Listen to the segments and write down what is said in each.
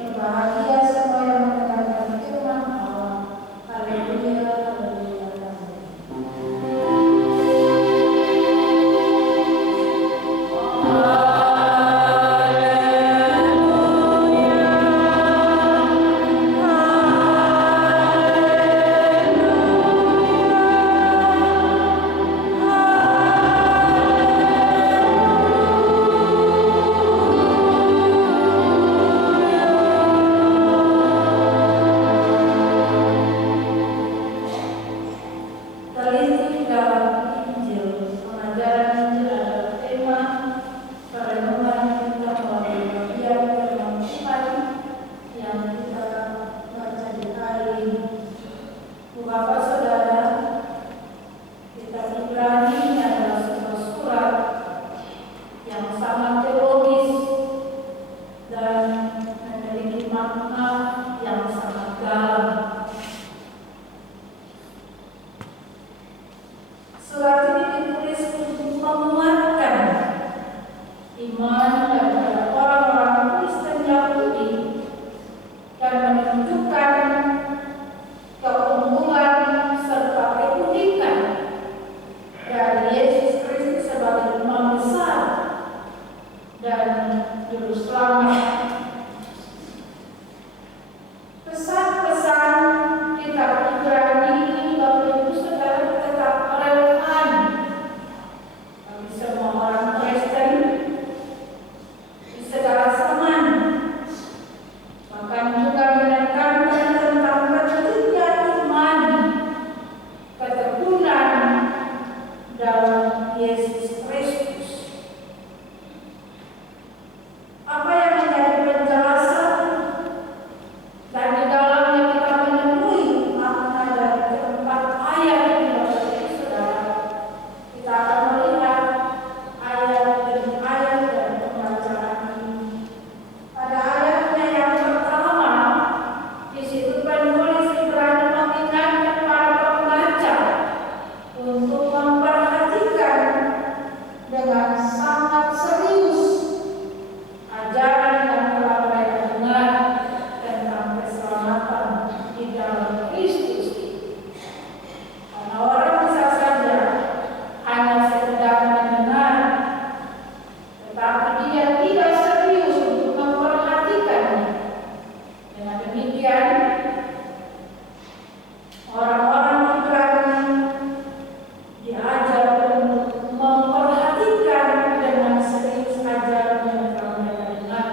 Berbahagia semua yang mendengarkan firman Allah. Haleluya, haleluya, haleluya. Terlebih dalam Injil, pengajaran Injil adalah tema perenungan kita melalui bagian firman Tuhan yang kita baca di hari ini. Bapak Saudara, kitab Ibrani adalah sebuah surat yang sangat teologis dan memiliki makna yang sangat dalam. Surat ini ditulis untuk menguatkan iman daripada orang-orang Kristen Yahudi dan menunjukkan keunggulan serta keunikan dari Yesus Kristus sebagai imam besar dan juru selamat. Pesan-pesan kitab Ibrani ini Bapak Ibu Saudara tetap relevan bagi semua orang Kristen di segala zaman. Bahkan juga menekankan tentang pentingnya iman, ketekunan dalam Yesus Kristus. Apa yang menjadi penjelasan dan di dalamnya kita menemui makna dari keempat ayat ini Bapak Ibu Saudara. Kita akan melihat ayat demi ayat dari pembacaan ini. Pada ayatnya yang pertama, di situ penulis Ibrani mengingatkan para pembaca untuk memperhatikan dengan sangat serius ajaran yang telah mereka dengar tentang keselamatan di dalam Kristus. Karena orang bisa saja hanya sekedar mendengar, tetapi dia tidak serius untuk memperhatikannya. Dengan demikian, orang-orang Ibrani diajar untuk memperhatikan dengan serius ajaran yang telah mereka dengar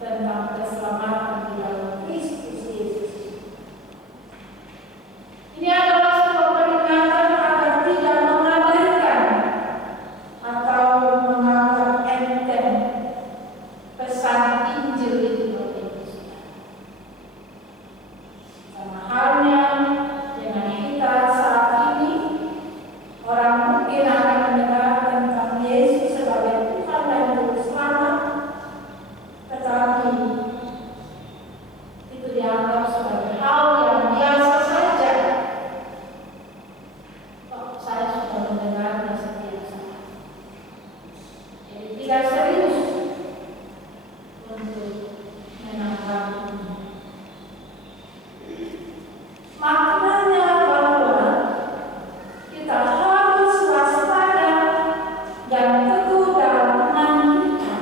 tentang keselamatan di dalam Kristus Yesus. Ini adalah sebuah peringatan agar tidak mengabaikan atau menganggap enteng pesan Injil itu Bapak Ibu Saudara. Sama halnya dengan kita saat ini, orang mungkin akan mendengar tentang Yesus sebagai Tuhan dan Juru Selamat, tetapi itu dianggap sebagai hal yang biasa saja. Oh, saya sudah mendengarnya setiap saat. Jadi tidak serius untuk menanggapinya. Maknanya bahwa kita harus waspada dan teguh dalam iman kita.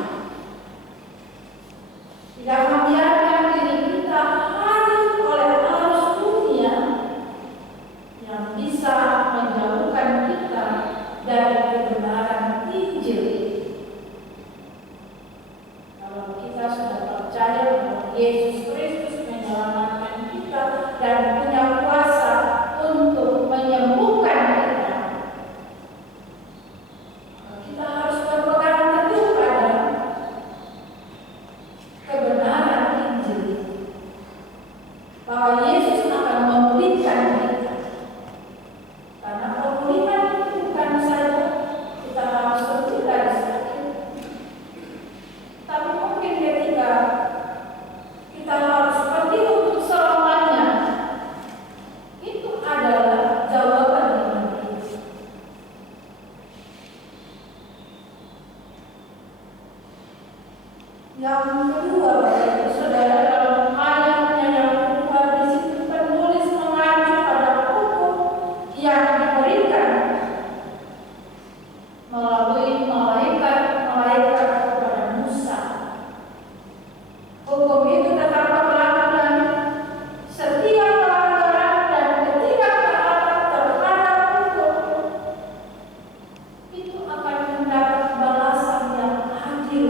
Tidak membiarkan diri kita hanyut oleh arus dunia yang bisa menjauhkan kita dari kebenaran Injil. Yang kedua, Bapak Ibu Saudara, dalam ayatnya yang kedua di situ penulis mengacu pada hukum yang diberikan melalui malaikat kepada Musa. Hukum itu tetap berlaku dan setiap pelanggaran dan ketidaktaatan terhadap hukum itu akan mendapat balasan yang adil.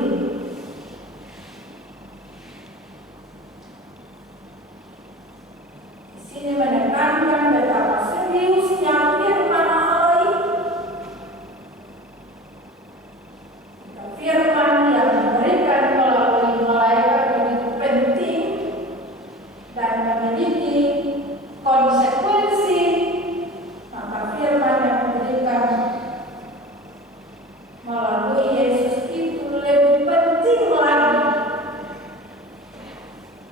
Di sini menekankan betapa seriusnya firman Allah. Firman yang diberikan melalui malaikat begitu penting dan memiliki konsekuensi, maka firman yang diberikan melalui Yesus itu lebih penting lagi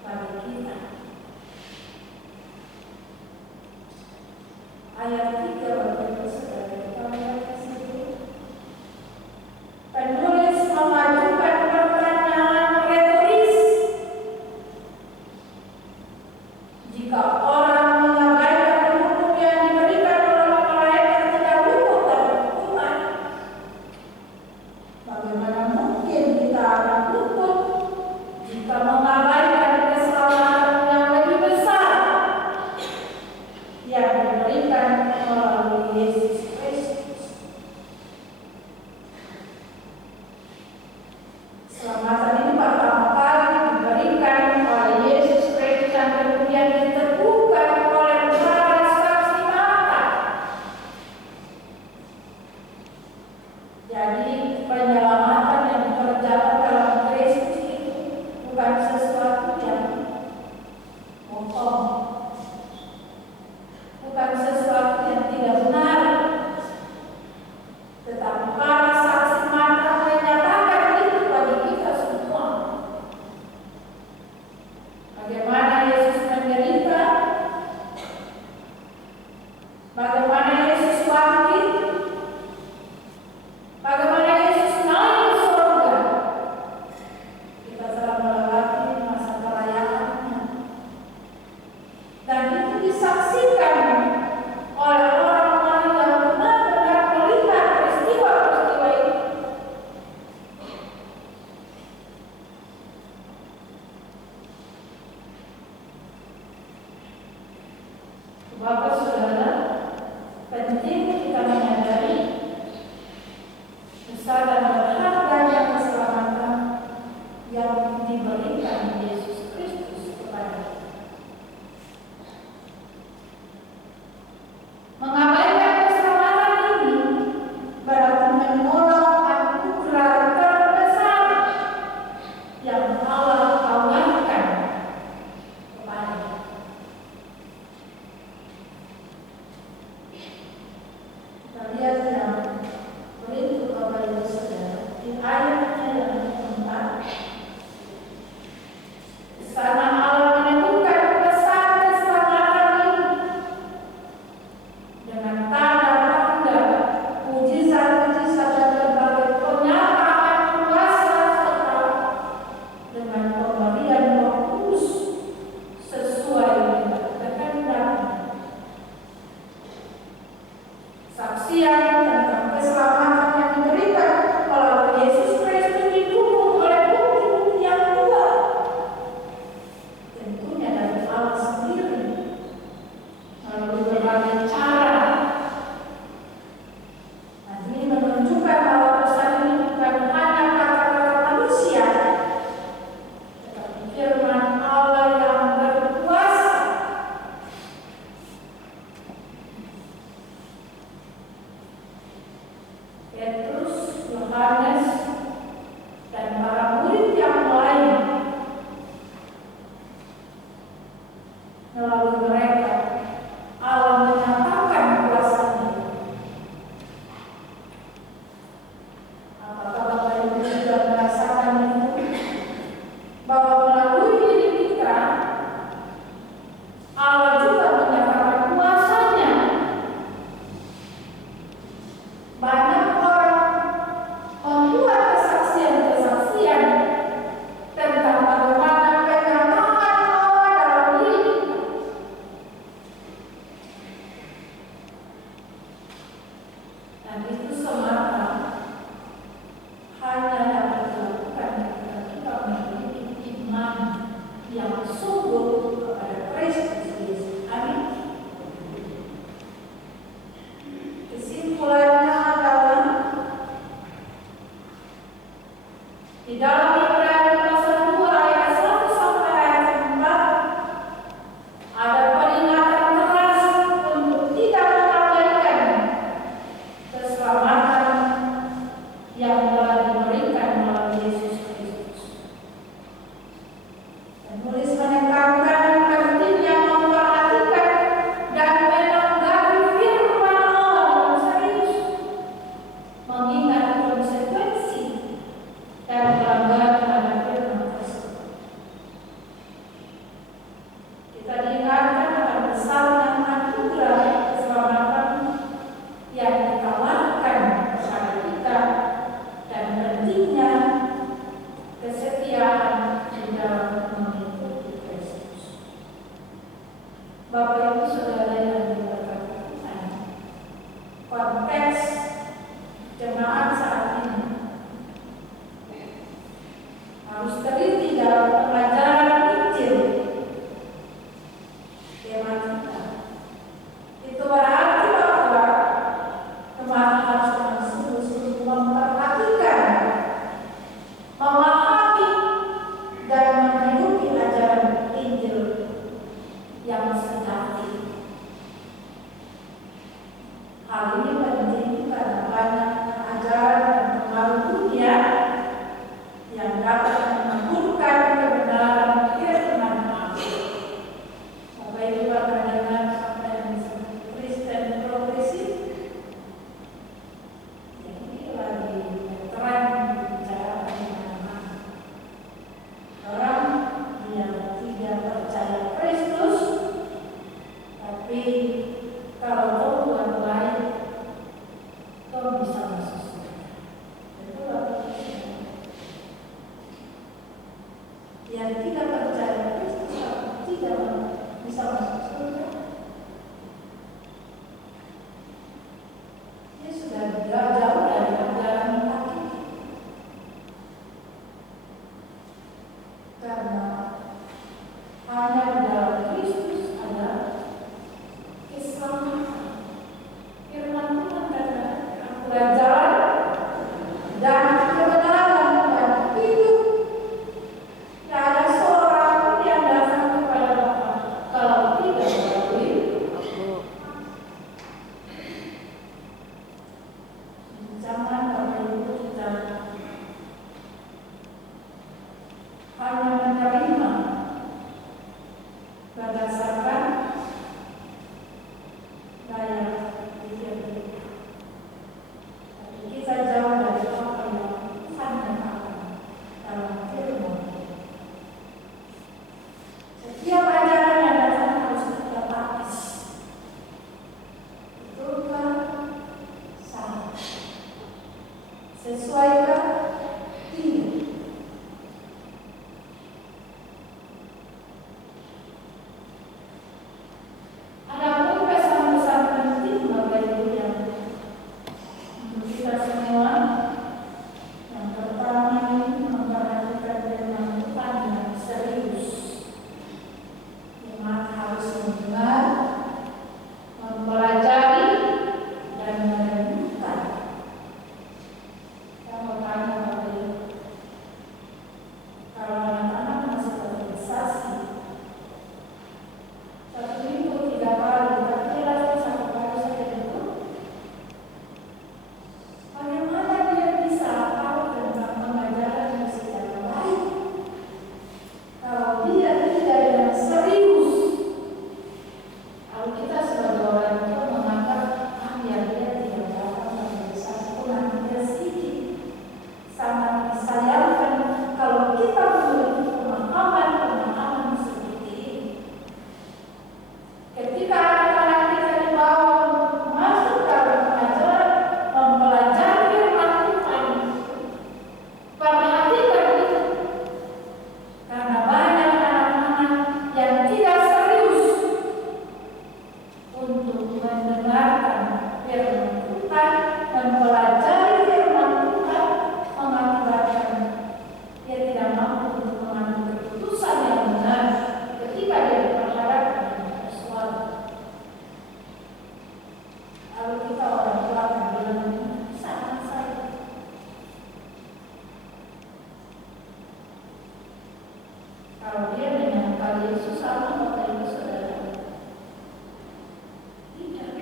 bagi kita. Ayat 3 Bapak Ibu Saudara, kita lihat di situ. Penulis mengajukan pertanyaan retoris. Jika orang mengabaikan hukum yang diberikan oleh malaikat tidak luput dari hukuman, bagaimana mungkin kita akan luput jika mengabaikan keselamatan yang lebih besar yang diberikan melalui Yesus Kristus? Keselamatan ini pertama kali diberikan oleh Yesus Kristus dan kemudian diteguhkan oleh para saksi mata. Jadi penyelamatan yang berjalan dalam Kristus itu bukan Di dalam Ibrani pasal 2 ayat 1 sampai ayat 4 ada peringatan keras untuk tidak mengabaikan keselamatan yang telah diberikan melalui Yesus Kristus. Penulis menekankan pentingnya memperhatikan dan menanggapi firman Allah dengan serius, mengingat konsekuensi dan pelanggaran Kalau dia menyangkal Yesus sama Bapak Ibu Saudara, tidak.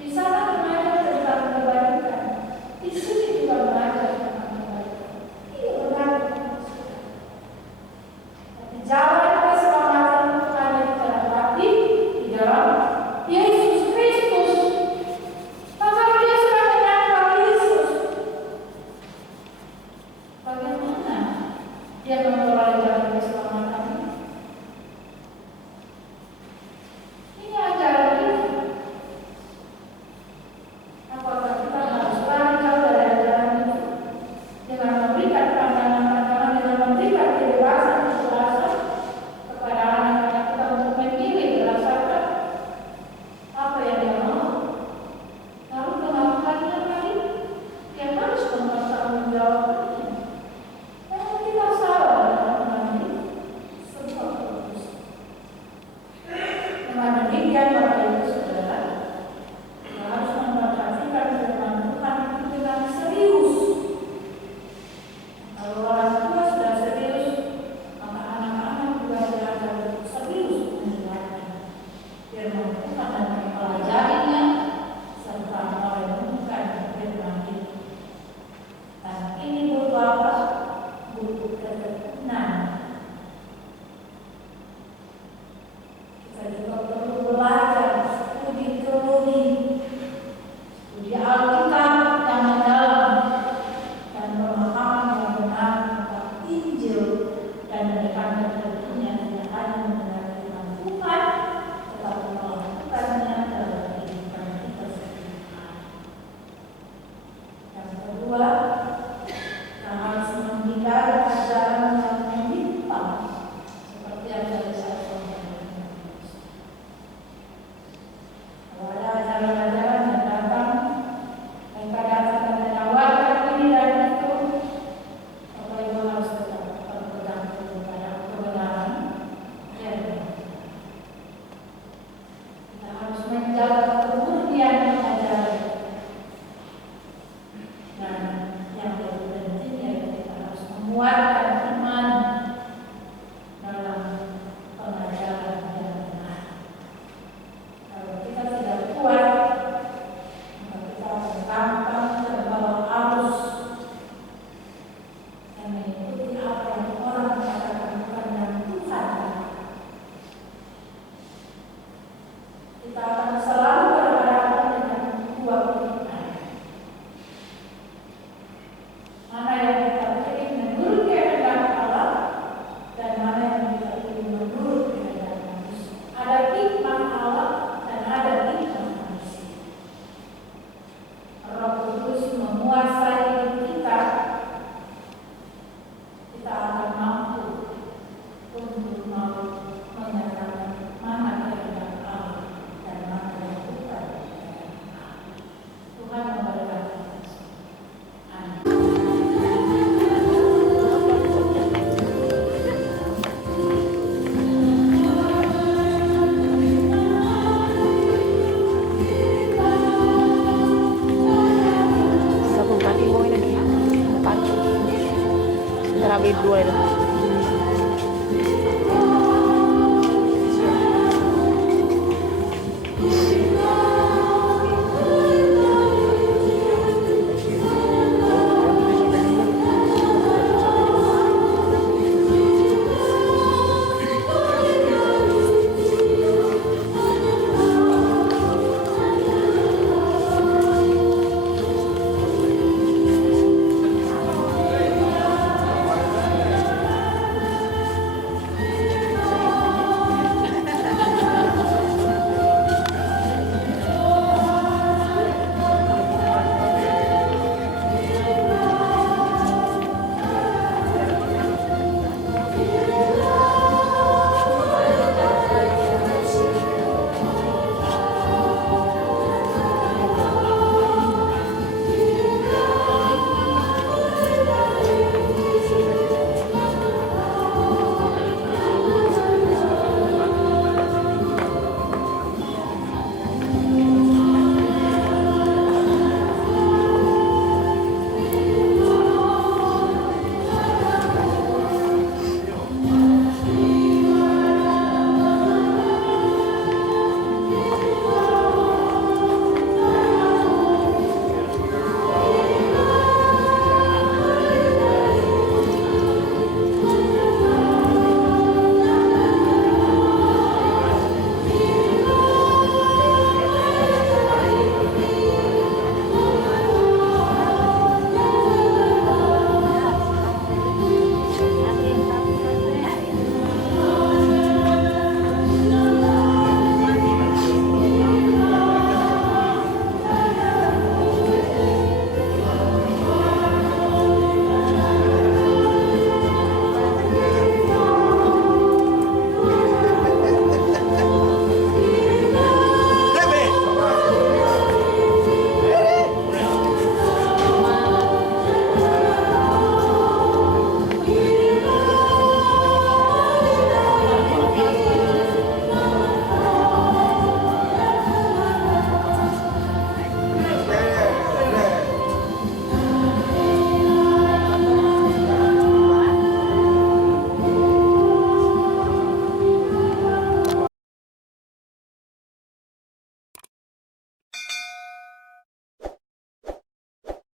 Di sana mengajar tentang kebaikan, di sini juga mengajar tentang kebaikan. Iya benar. Tapi jalan keselamatan itu hanya didapati di dalam Yesus Kristus. Maka dia sudah menyangkal Yesus. Bagaimana dia memperoleh jalan keselamatan ini? Ini ajaran kita. Apakah kita harus lari jauh dari ajaran itu dengan memberikan pandangan-pandangan, dengan memberikan kebebasan kepada anak-anak kita untuk memilih berdasarkan apa yang dia mau? Lalu melakukannya tadi, dia harus mempertanggungjawabkannya. Kalau kita salah dalam mengambil sebuah keputusan. Dengan demikian Bapak Ibu Saudara, kita harus memperhatikan firman Tuhan itu dengan serius. Kalau orang tua sudah serius, maka anak-anak juga belajar serius mendengarkan firman Tuhan dan mempelajarinya serta merenungkan firman itu. Dan ini butuh apa? Butuh ketekunan. Kita juga perlu belajar studi teologi, studi Alkitab yang mendalam, dan pemahaman yang benar tentang Injil, dan mereka tentunya tidak hanya mendengar firman Tuhan, tetapi melakukannya dalam kehidupan kita sehari-hari. Yang kedua, kita harus menghindari ajaran yang menyimpang, seperti yang tadi saya sampaikan. Kalau ada ajaran-ajaran yang datang, mereka datang dan menawarkan ini dan itu, Bapak Ibu harus tetap berpegang teguh pada kebenaran firman. Kita harus menjaga kemurnian ajaran. Dan yang lebih penting yaitu kita harus menguatkan iman dalam pengajaran yang benar. Kalau kita tidak kuat, maka kita akan gampang terbawa arus dan mengikuti apa yang orang katakan bukan yang Tuhan. Kita akan selalu berhadapan dengan dua pilihan. Mana yang kita pilih menurut kehendak Allah dan mana yang kita pilih menurut kehendak manusia. Ada hikmah Allah dan ada hikmah manusia. Roh Kudus menguasai hidup kita, kita akan mampu untuk mau menyatakan mana kehendak Allah dan mana yang bukan kehendak Allah. Tuhan memberkati kita. Amin. Sabong kaki mo lagi. Pati. Grabe dua itu.